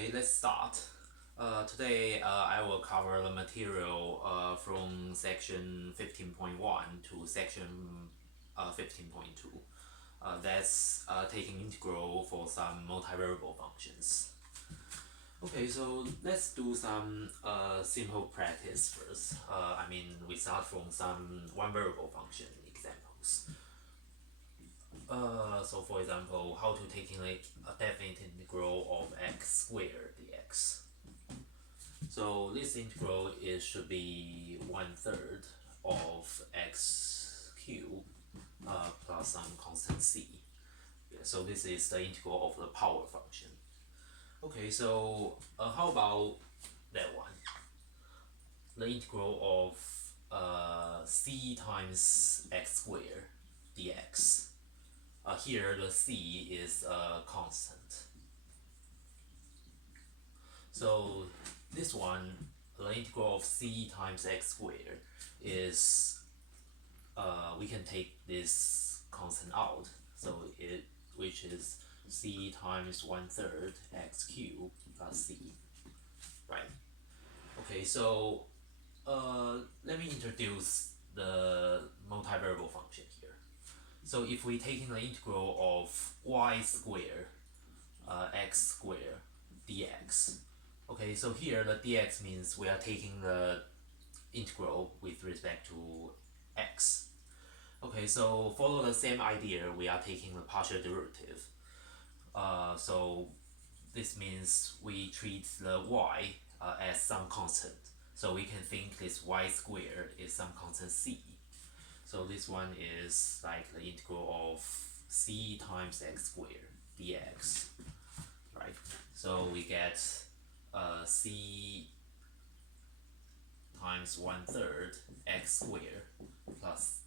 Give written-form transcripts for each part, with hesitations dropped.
Okay, let's start. Today I will cover the material from section 15.1 to section 15.2. That's taking integral for some multivariable functions. Okay, so let's do some simple practice first. We start from some one variable function examples. So for example, how to taking a definite integral of x squared dx. So this integral should be 1/3 of x cubed plus some constant c. Yeah, so this is the integral of the power function. Okay, so how about that one? The integral of c times x squared dx. Here the c is a constant. So this one, the integral of c times x squared is, we can take this constant out, so which is c times 1/3 x cubed plus c, right? Okay, so let me introduce the multivariable function here. So if we taking the integral of y squared x squared dx. Okay, so here the dx means we are taking the integral with respect to x. Okay, so follow the same idea, we are taking the partial derivative. So this means we treat the y as some constant. So we can think this y squared is some constant c. So this one is like the integral of c times x squared dx, right? So we get c times 1/3 x squared plus,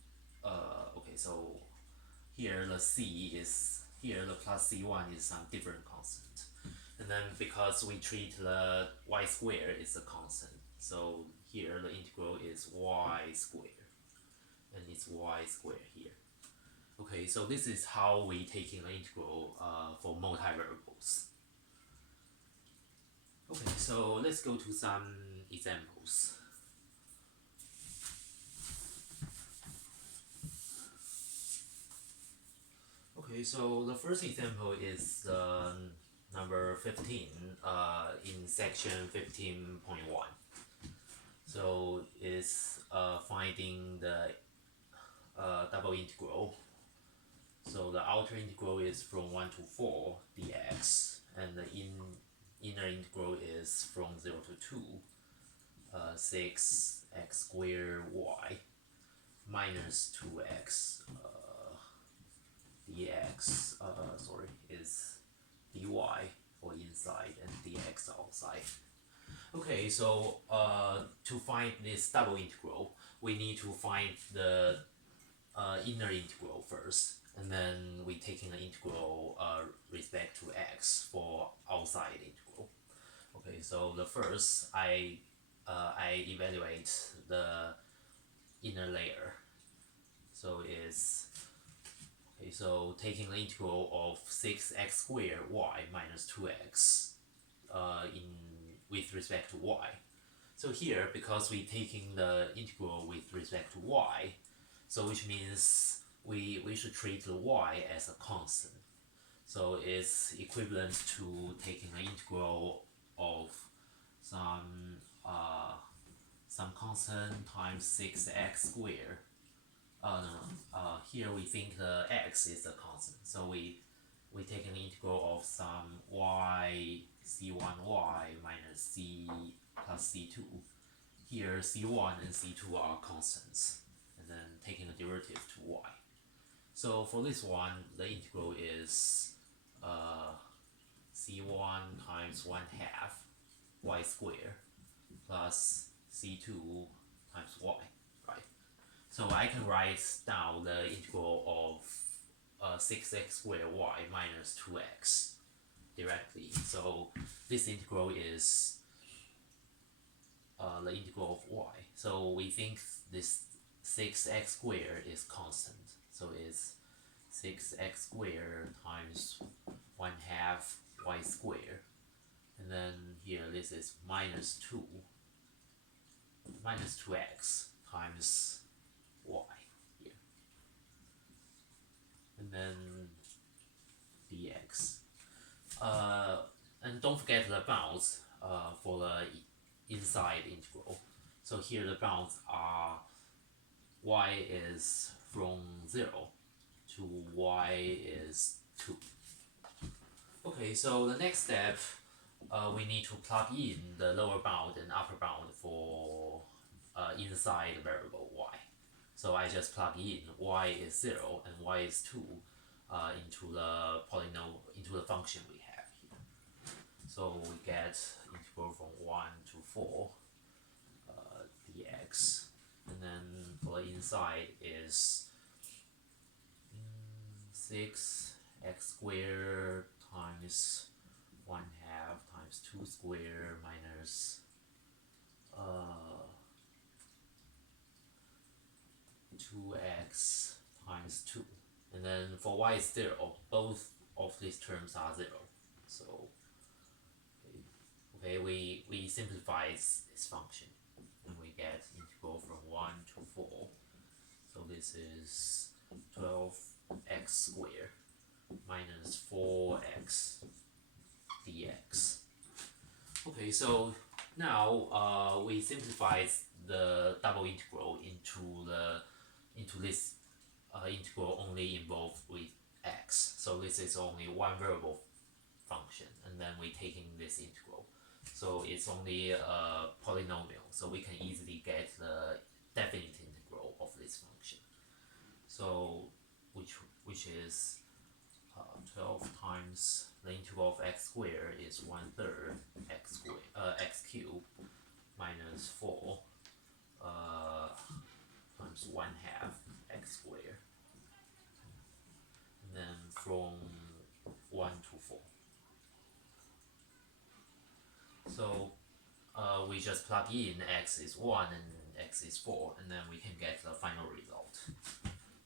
okay, so here the c is, here the plus c1 is some different constant. And then because we treat the y squared is a constant, so here the integral is y squared, and it's y squared here. Okay, so this is how we taking the integral for multivariables. Okay, so let's go to some examples. Okay, so the first example is number 15 in section 15.1. So it's finding the double integral. So the outer integral is from 1 to 4 dx, and the inner integral is from 0 to 2 6 x squared y minus 2x dx, is dy for inside and dx outside. Okay, so to find this double integral, we need to find the inner integral first, and then we taking the integral respect to x for outside integral. Okay, so the first I evaluate the inner layer. So it's, okay, so taking the integral of 6x squared y minus 2x with respect to y. So here, because we taking the integral with respect to y, so which means we should treat the y as a constant. So it's equivalent to taking the integral of some constant times 6x squared. Here we think the x is a constant, so we take an integral of some y c1y minus c plus c2. Here c1 and c2 are constants, and then taking a derivative to y. So for this one, the integral is c1 times 1/2 y squared plus c2 times y, right? So I can write down the integral of 6x squared y minus 2x directly. So this integral is the integral of y. So we think this 6x squared is constant. So it's 6x squared times 1/2 y squared. And then here this is minus 2x times y here, and then dx. And don't forget the bounds for the inside integral. So here the bounds are y is from 0 to y is 2. Okay, so the next step, we need to plug in the lower bound and upper bound for inside variable y. So I just plug in y is 0 and y is 2 into the function we have here. So we get integral from 1 to 4 dx, and then for the inside is 6x squared times 1/2 times 2 squared minus 2x times 2. And then for y is 0, both of these terms are 0. So okay, we simplify this function and we get integral from 1 to 4. So this is 12x squared minus 4x dx. Okay, so now we simplify the double integral into this integral only involved with x. So this is only one variable function, and then we taking this integral. So it's only a polynomial, so we can easily get the definite integral of this function. So which is 12 times the integral of x squared is 1/3 x cubed minus 4 times 1/2 x squared, and then from 1 to 4. So we just plug in x is 1 and x is 4, and then we can get the final result.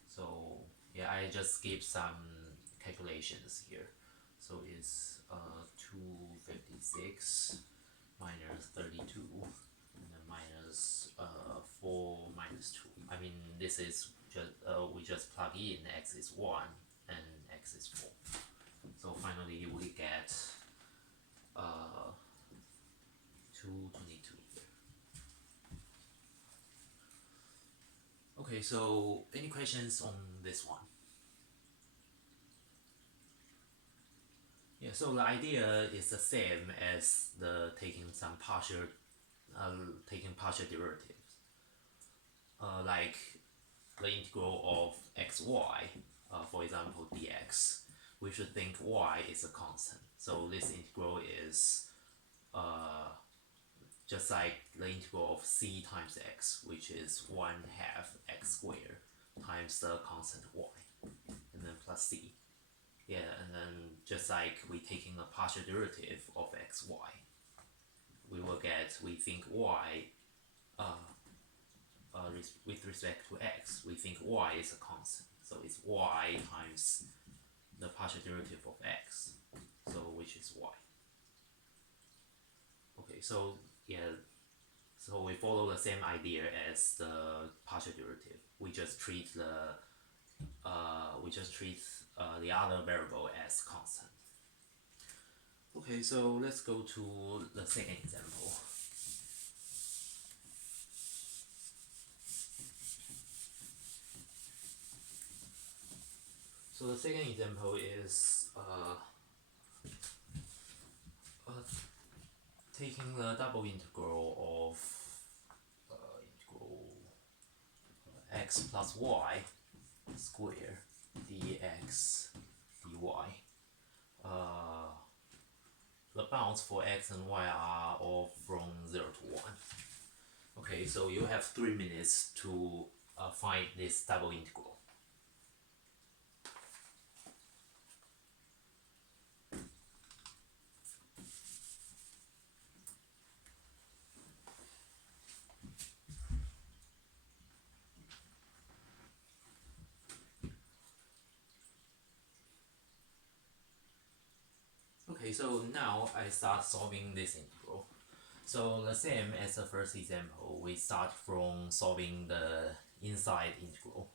So yeah, I just skip some calculations here. So it's 256 minus 32, and then minus 4 minus 2. I mean, this is just we just plug in x is 1 and x is 4. So finally we get 222 here. Okay, so any questions on this one? Yeah, so the idea is the same as the taking partial derivatives. Like the integral of xy, for example dx, we should think y is a constant. So this integral is just like the integral of c times x, which is 1/2 x squared times the constant y, and then plus c. Yeah, and then just like we taking a partial derivative of xy, we think y with respect to x, we think y is a constant. So it's y times the partial derivative of x, so which is y. Okay, so yeah, so we follow the same idea as the partial derivative. We just treat the other variable as constant. Okay, so let's go to the second example. So the second example is taking the double integral of integral x plus y squared dx dy. The bounds for x and y are all from 0 to 1. Okay, so you have 3 minutes to find this double integral. Okay, Okay, so now I start solving this integral. So the same as the first example, we start from solving the inside integral,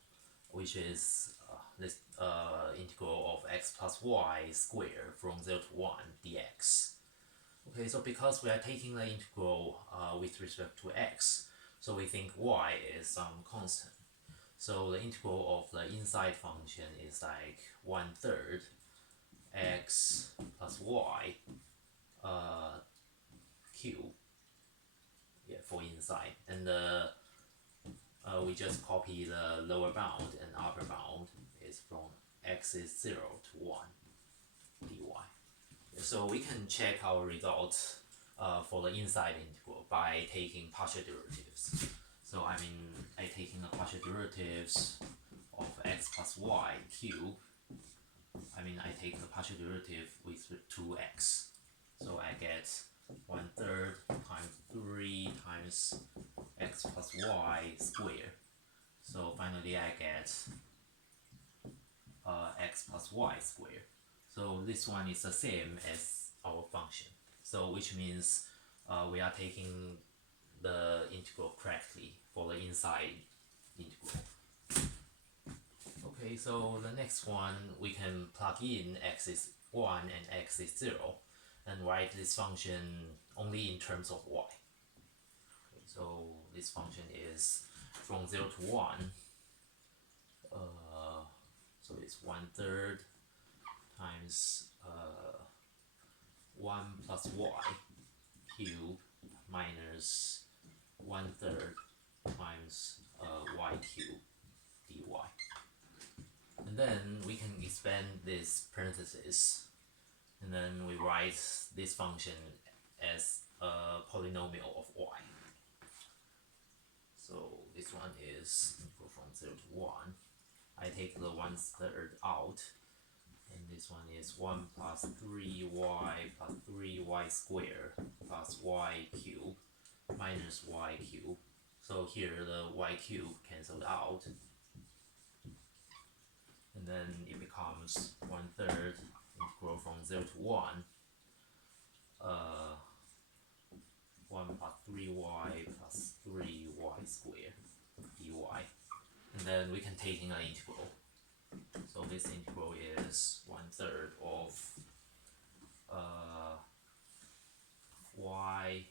which is this integral of x plus y squared from 0 to 1 dx. Okay, so because we are taking the integral with respect to x, so we think y is some constant. So the integral of the inside function is like 1/3 x plus y cube, yeah, for inside, and we just copy the lower bound and upper bound is from x is 0 to 1 dy. So we can check our results for the inside integral by taking partial derivatives. So I taking the partial derivatives of x plus y cube. I take the partial derivative with 2x. So I get 1/3 times 3 times x plus y squared. So finally I get x plus y squared. So this one is the same as our function. So which means we are taking the integral correctly for the inside integral. Okay, so the next one we can plug in x is 1 and x is 0 and write this function only in terms of y. Okay, so this function is from 0 to 1, so it's 1/3 times 1 plus y cube minus 1/3 times y cube dy. And then we can expand this parenthesis, and then we write this function as a polynomial of y. So this one is equal from 0 to 1. I take the 1/3 out, and this one is 1 plus 3y plus 3y squared plus y cube minus y cube. So here the y cube cancelled out, and then it becomes 1/3 integral from 0 to 1, 1 plus 3y plus 3y squared dy. And then we can take in an integral. So this integral is 1/3 of y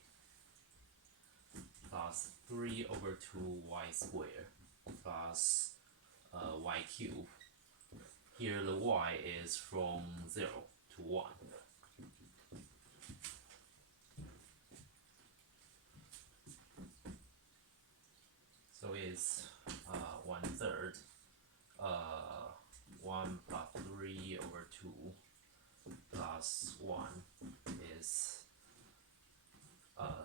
plus 3/2y squared plus y cube. Here the y is from 0 to 1. So it's 1/3 1 plus 3/2 plus 1 is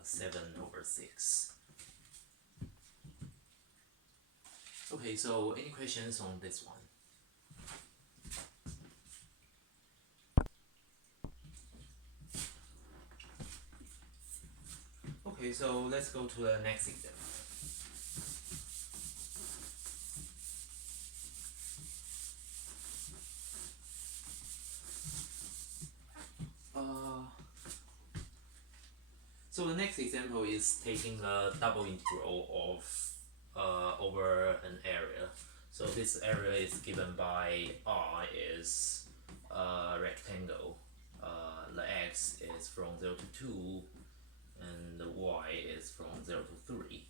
7/6. Okay, so any questions on this one? Okay, so let's go to the next example. So the next example is taking the double integral of over an area. So this area is given by R is a rectangle. The x is from 0 to 2 and the y is from 0 to 3.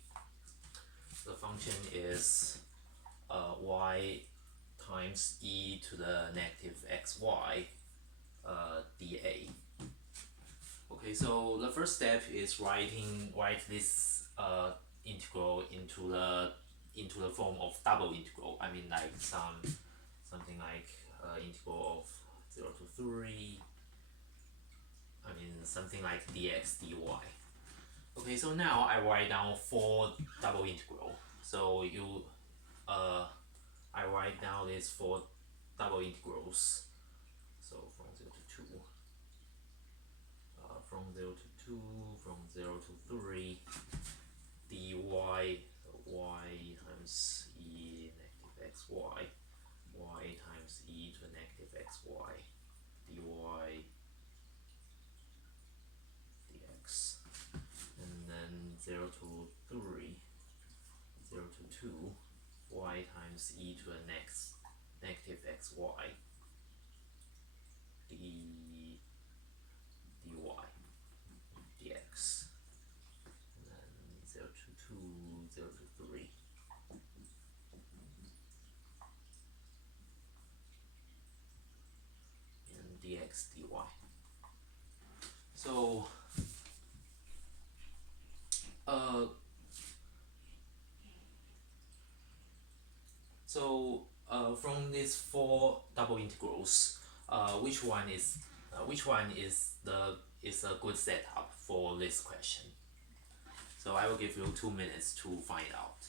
The function is y times e to the negative xy dA. Okay, so the first step is write this integral into the form of double integral. Like something like integral of 0 to 3. Something like dx dy. Okay, so now I write down 4 double integral. So I write down these 4 double integrals. So from 0 to 2. From 0 to 2, from 0 to 3, dy, so y times e negative xy, y times e to the negative xy, dy y times e to the next negative xy dy dx, and then 0 to 2, 0 to 3. And dx dy. So from these four double integrals, which one is a good setup for this question? So I will give you 2 minutes to find out.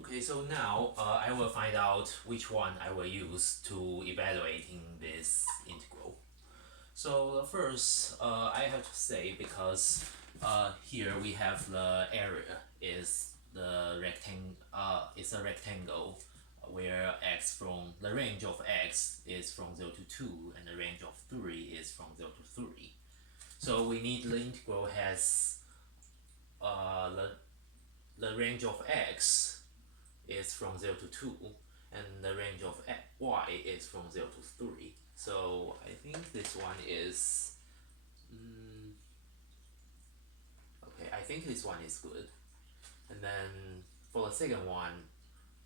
Okay, so now I will find out which one I will use to evaluating this integral. So first, I have to say, because here we have the area is it's a rectangle where the range of x is from 0 to 2 and the range of 3 is from 0 to 3. So we need the integral has the range of x is from 0 to 2 and the range of y is from 0 to 3. So I think this one is okay, I think this one is good. And then for the second one,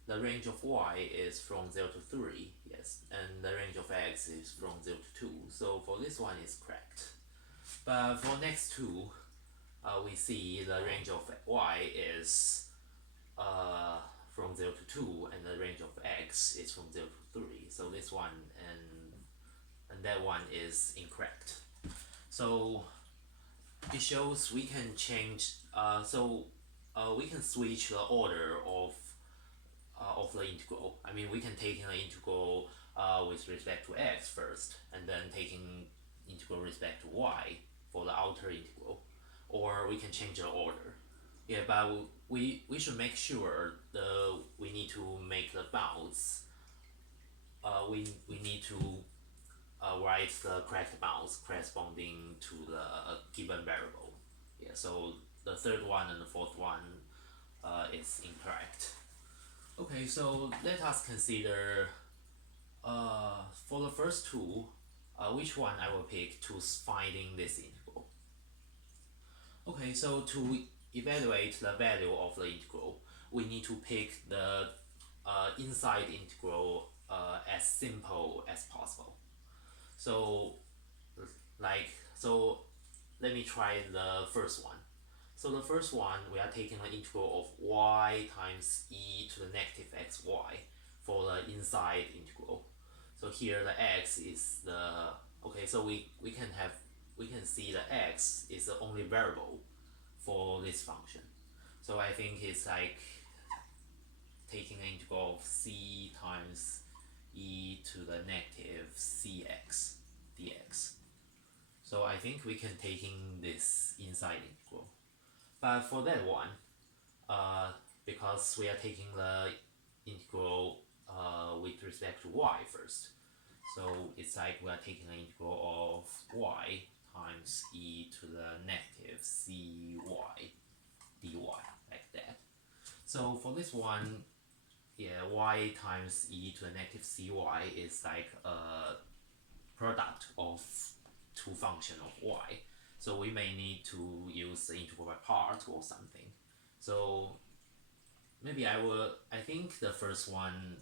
the range of y is from 0 to 3, yes, and the range of x is from 0 to 2. So for this one is correct. But for next two, we see the range of y is from 0 to 2 and the range of x is from 0 to 3. So this one and that one is incorrect. So it shows we can change, we can switch the order of the integral. I mean, we can take an integral with respect to x first, and then taking integral with respect to y for the outer integral, or we can change the order. Yeah, but we should make sure we need to make the bounds. We need to write the correct bounds corresponding to the given variable. Yeah, so the third one and the fourth one is incorrect. Okay, so let us consider for the first two, which one I will pick to finding this integral. Okay, so to evaluate the value of the integral, we need to pick the inside integral as simple as possible. So let me try the first one. So the first one, we are taking the integral of y times e to the negative xy for the inside integral. So here the x is so we can see the x is the only variable for this function. So I think it's like taking the integral of c times e to the negative cx dx. So I think we can taking this inside integral. But for that one, because we are taking the integral with respect to y first, so it's like we are taking the integral of y times e to the negative cy dy, like that. So for this one, yeah, y times e to the negative cy is like a product of two function of y. So we may need to use the integral by part or something. So maybe I think the first one,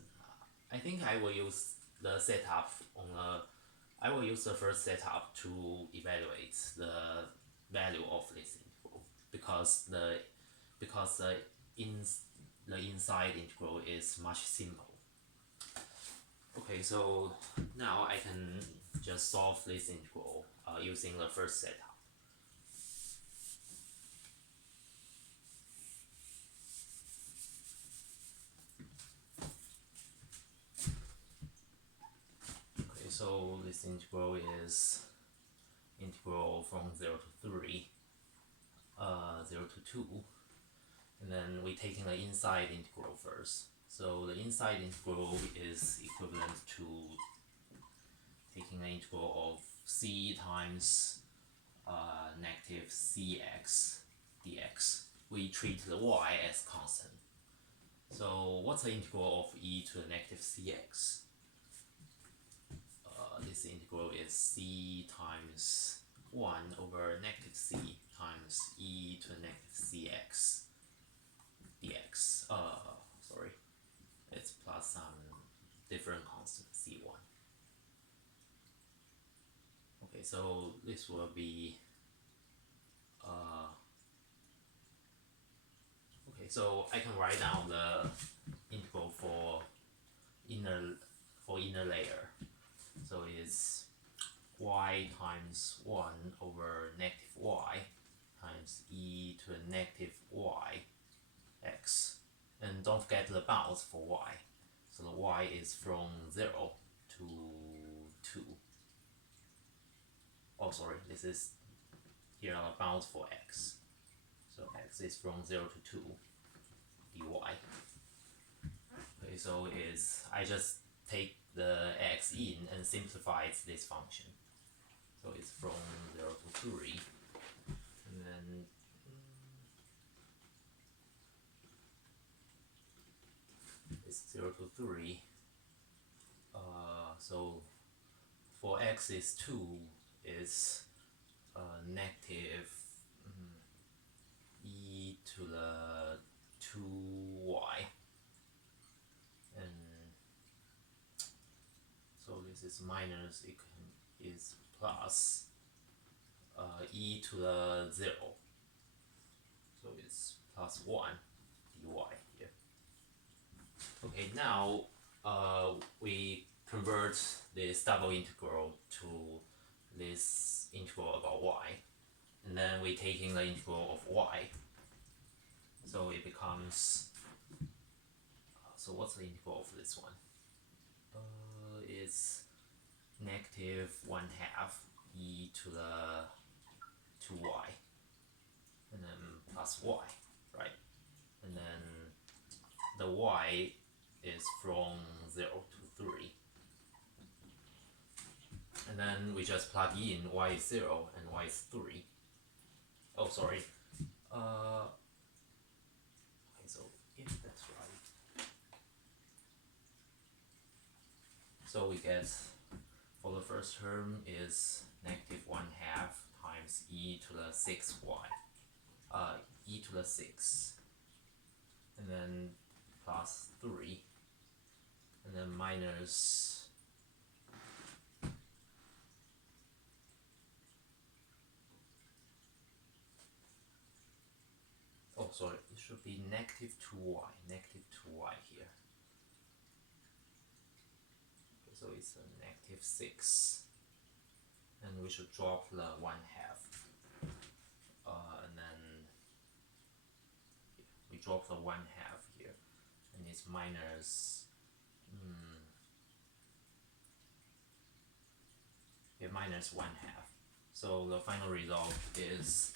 I think I will use the setup I will use the first setup to evaluate the value of this integral, because the inside integral is much simple. Okay, so now I can just solve this integral using the first setup. Okay, so this integral is integral from 0 to 3, 0 to 2, and then we're taking the inside integral first. So the inside integral is equivalent to taking the integral of c times negative cx dx. We treat the y as constant. So what's the integral of e to the negative cx? This integral is c times 1 over negative c times e to the negative cx dx. Sorry, it's plus some different constant c1. Okay, so this will be okay, so I can write down the integral for inner layer. So it's y times 1 over negative y times e to the negative y x. And don't forget the bounds for y. So the y is from 0 to 2. Oh, sorry, this is here are bounds for x. So x is from 0 to 2 dy. Okay, so I just take the x in and simplify this function. So it's from 0 to 3, and then it's 0 to 3. So for x is 2 is negative e to the 2y, and so this is minus, is plus e to the 0, so it's plus 1 dy here. Okay, now we convert this double integral to this integral about y, and then we taking the integral of y, so it becomes so what's the integral of this one? It's negative 1/2 e to the 2y, and then plus y, right? And then the y is from 0 to 3. And then we just plug in y is 0 and y is 3. Oh, sorry. Okay, so if that's right. So we get, for the first term is negative 1/2 times e to the 6y. E to the 6. And then plus 3. And then minus oh, sorry, it should be negative 2y, here. Okay, so it's a negative 6, and we should drop the 1/2, and then we drop the 1/2 here, and it's minus minus 1/2. So the final result is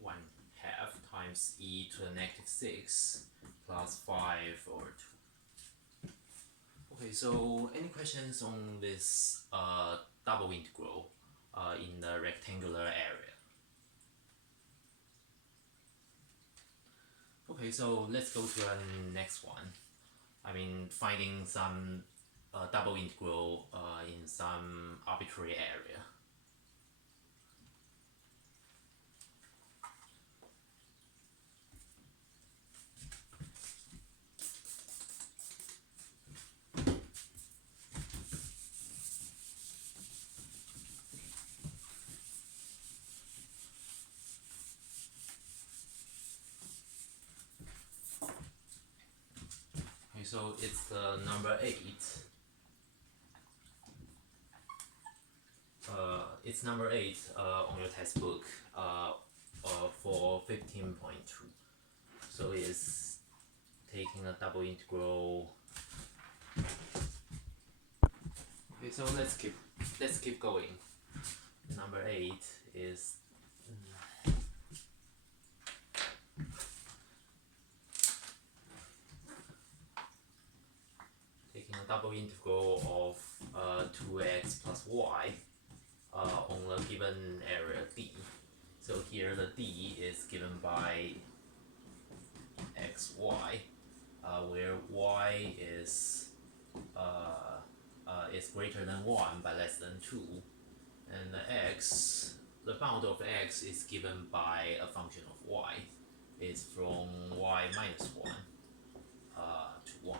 1/2 times e to the negative 6 plus 5 over 2. Okay, so any questions on this double integral in the rectangular area? Okay, so let's go to the next one. I mean, finding some double integral in some arbitrary area. Okay, so it's number 8. It's number 8 on your textbook for 15.2. So it's taking a double integral. Okay, so let's keep going. Number 8 is integral of 2x plus y on a given area D. So here the D is given by xy, where y is greater than 1 but less than 2, and the bound of x is given by a function of y. It's from y minus 1 to 1.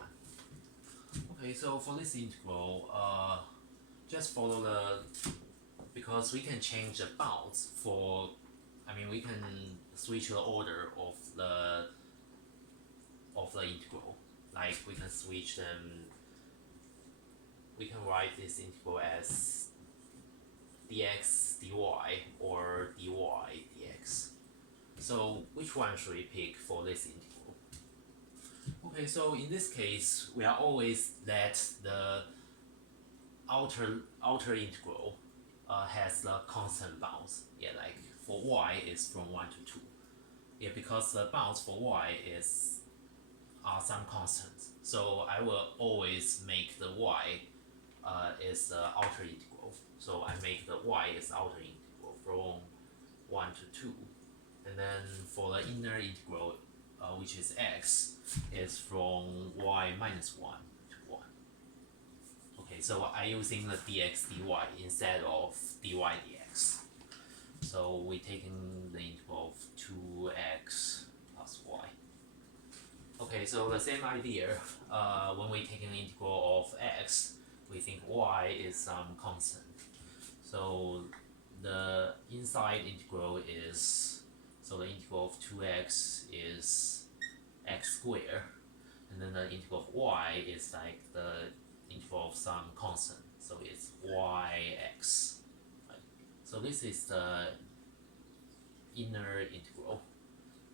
Okay, so for this integral, just follow because we can change the bounds for, we can switch the order of the integral. Like we can switch them, we can write this integral as dx dy or dy dx. So which one should we pick for this integral? Okay, so in this case, we are always let the outer integral has the constant bounds. Yeah, like for y is from 1 to 2. Yeah, because the bounds for y are some constants. So I will always make the y is the outer integral. So I make the y is outer integral from 1 to 2. And then for the inner integral, which is x, is from y minus 1 to 1. Okay, so I'm using the dx dy instead of dy dx. So we're taking the integral of 2x plus y. Okay, so the same idea. When we take an integral of x, we think y is some constant. So the inside integral is, so the integral of 2x is x squared, and then the integral of y is like the integral of some constant, so it's yx. Right? So this is the inner integral,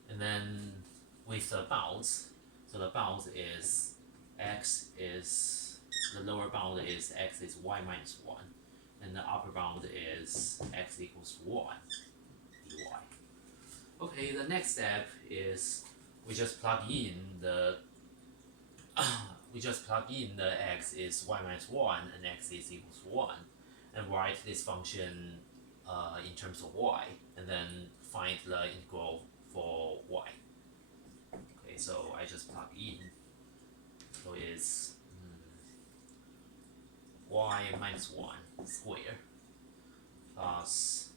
and then with the bounds, so the bounds is x is, the lower bound is x is y minus 1, and the upper bound is x equals 1 dy. Okay, the next step is we just plug in the x is y minus 1 and x is equals 1, and write this function in terms of y, and then find the integral for y. Okay, so I just plug in. So it's y minus 1 squared plus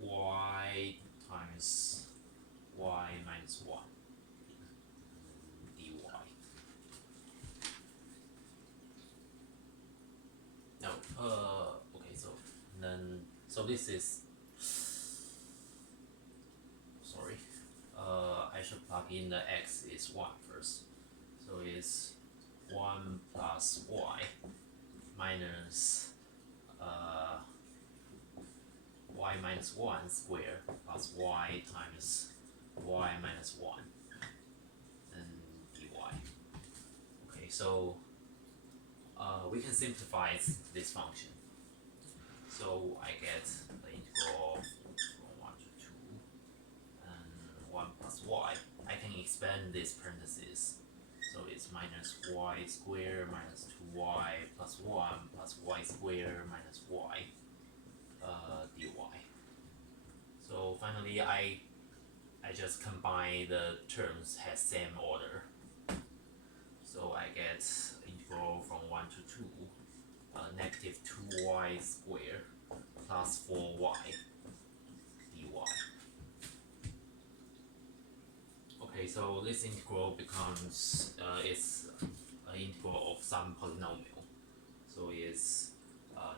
y times y minus 1 dy. No, okay, so this is, sorry, I should plug in the x is 1 first. So it's 1 plus y minus y minus 1 squared plus y times y minus 1 and dy. Okay, so we can simplify this function. So I get the integral from 1 to 2 and 1 plus y. I can expand this parentheses. So it's minus y squared minus 2y plus 1 plus y squared minus y dy. So finally I just combine the terms has same order. So I get integral from 1 to 2, negative 2y squared plus 4y dy. Okay, so this integral becomes, it's an integral of some polynomial. So it's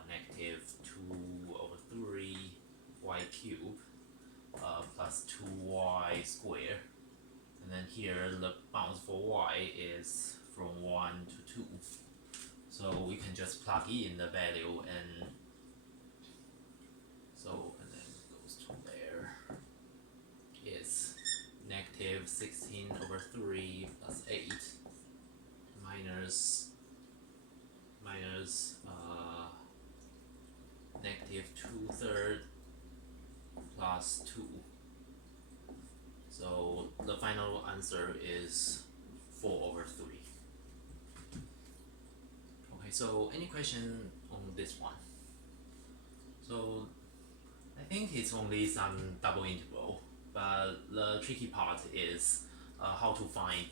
negative 2 over 3 y cubed plus 2y squared. And then here the bounds for y is from 1 to 2. So we can just plug in the value, and then it goes to there. It's negative 16 over 3 plus 8 minus negative 2/3 plus 2. So the final answer is 4/3. Okay, so any question on this one? So I think it's only some double integral, but the tricky part is how to find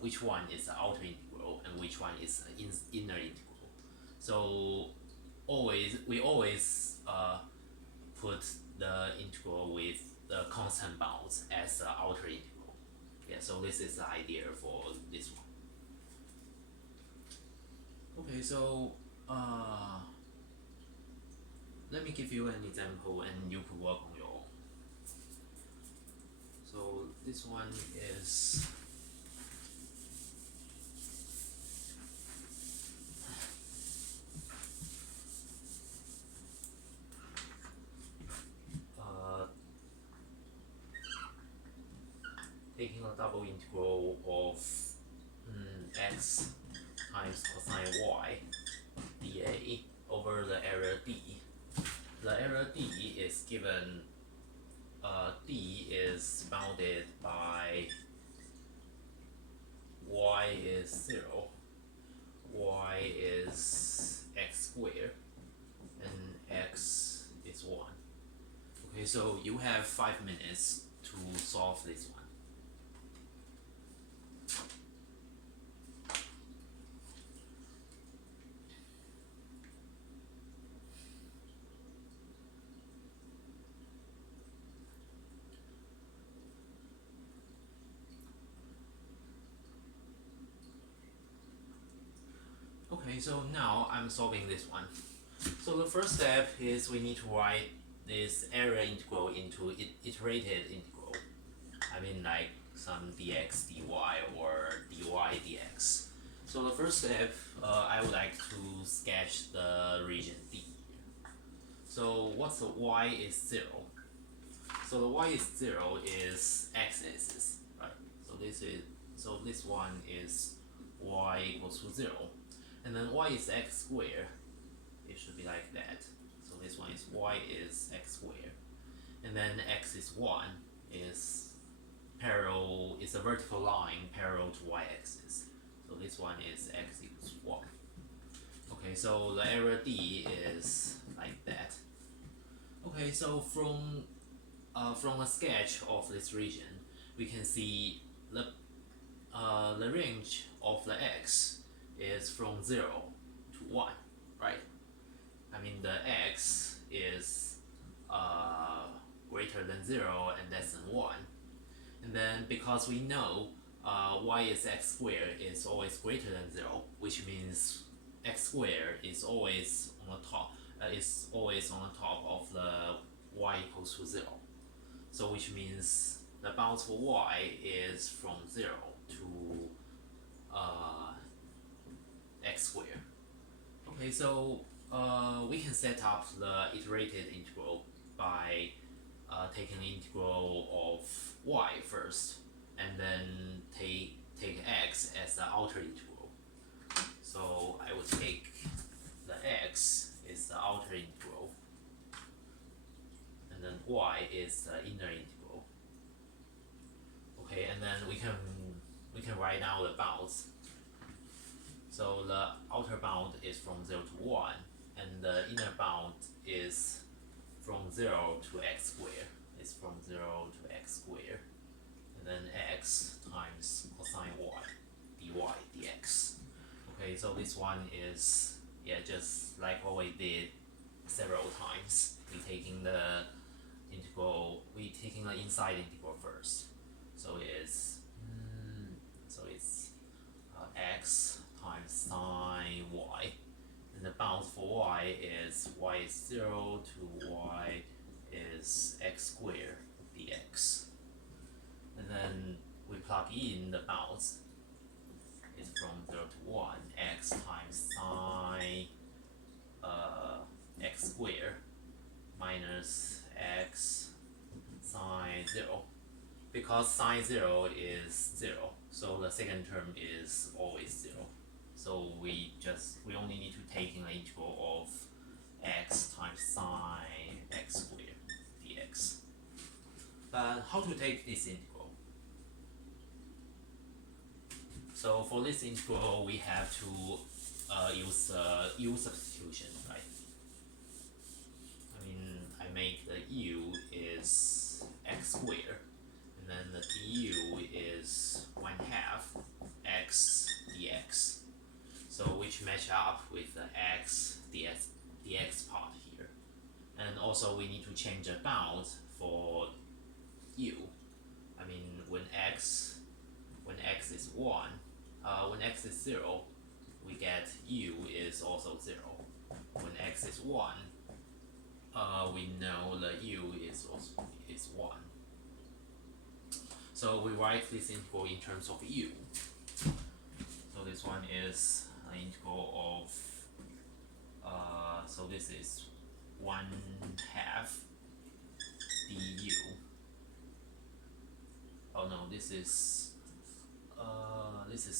which one is the outer integral and which one is the inner integral. So we always put the integral with the constant bounds as the outer integral. Yeah, so this is the idea for this one. Okay, so let me give you an example and you can work on your own. So this one is taking a double integral of x times cosine y dA over the area D. The area D is given, D is bounded by y is 0, y is x squared, and x is 1. Okay, so you have 5 minutes to solve this one. Okay, so now I'm solving this one. So the first step is we need to write this area integral into iterated integral. I mean like some dx dy or dy dx. So the first step, I would like to sketch the region D. So what's the y is 0? So the y is 0 is x-axis, right? So this one is y equals to 0. And then y is x squared. It should be like that. So this one is y is x squared. And then x is 1 is parallel, is a vertical line parallel to y-axis. So this one is x equals 1. Okay, so the area D is like that. Okay, so from a sketch of this region, we can see the range of the x is from 0 to 1, right? I mean the x is greater than 0 and less than 1. And then because we know y is x squared is always greater than 0, which means x squared is always on the top, of the y equals to 0. So which means the bounds for y is from 0 to x squared. Okay, so we can set up the iterated integral by taking the integral of y first, and then take x as the outer integral. So I would take the x is the outer integral, and then y is the inner integral. Okay, and then we can write down the bounds. So the outer bound is from 0 to 1, and the inner bound is from 0 to x squared. It's from 0 to x squared, and then x times cosine y dy dx. Okay, so this one is, yeah, just like what we did several times. We taking the inside integral first. So it's x times sine y, and the bounds for y is 0 to y is x squared dx. And then we plug in the bounds. It's from 0 to 1, x times sine x squared minus x sine 0. Because sine 0 is 0, so the second term is always 0. So we only need to take in the integral of x times sine x squared dx. But how to take this integral? So for this integral, we have to use u substitution, right? I mean, I make the u is x squared, and then the du is 1/2 x dx. So which match up with the x dx part here. And also we need to change the bound for u. I mean, when x is 1, when x is 0, we get u is also 0. When x is 1, we know the u is 1. So we write this integral in terms of u. So this one is an integral of so this is 1/2 du. Oh no, this is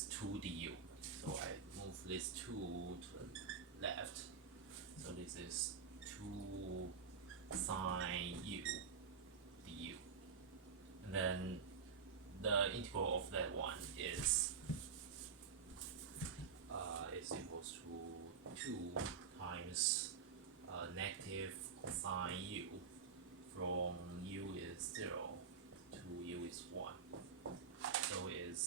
2 du. So I move this 2 to the left. So this is 2 sine u du. And then the integral of that one is equals to 2 times negative cosine u from u is 0 to u is 1. So is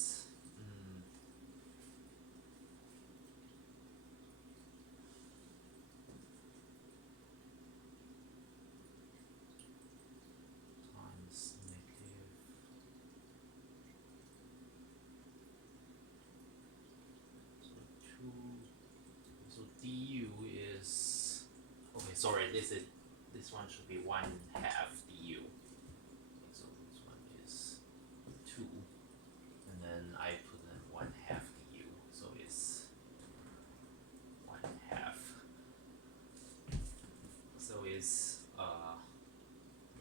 times negative so 2. So du is okay. Sorry, this one should be 1/2 du. So this one is 2, and then I put in 1/2 du. So it's 1/2. So it's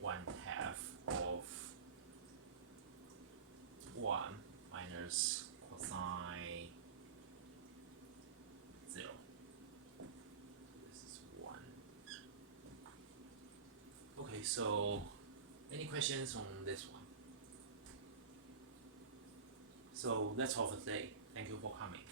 1/2 of 1 minus cosine 0. This is 1. Okay, so any questions on this one? So that's all for today. Thank you for coming.